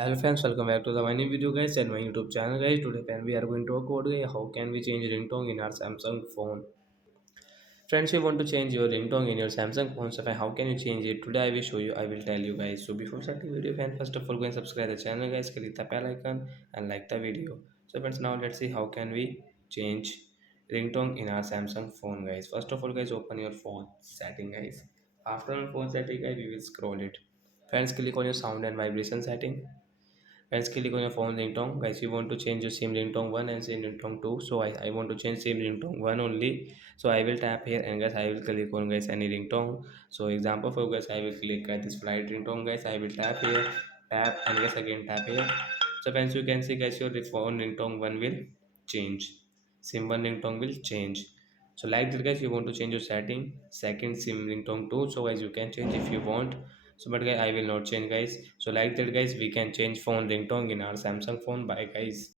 Hello friends, welcome back to the my new video guys and my YouTube channel guys. Today friend, we are going to talk about how can we change ringtone in our Samsung phone. Friends, you want to change your ringtone in your Samsung phone, so how can you change it? Today I will show you, I will tell you guys. So before starting video friend, first of all go and subscribe the channel guys, click the bell icon and like the video. So friends, now let's see how can we change ringtone in our Samsung phone guys. First of all guys, open your phone setting guys. After on phone setting guys, we will scroll it. Friends, click on your sound and vibration setting. Guys, click on your phone ringtone. Guys, you want to change your SIM ringtone 1 and SIM ringtone 2. So I want to change SIM ringtone 1 only. So I will tap here and guys I will click on guys any ringtone. So example for guys I will click at this flight ringtone guys. I will tap here, tap and guys again tap here. So friends you can see guys your phone ringtone 1 will change. SIM 1 ringtone will change. So like that guys you want to change your setting second SIM ringtone 2. So guys you can change if you want. So but guys I will not change guys. So like that guys we can change phone ringtone in our Samsung phone. Bye guys.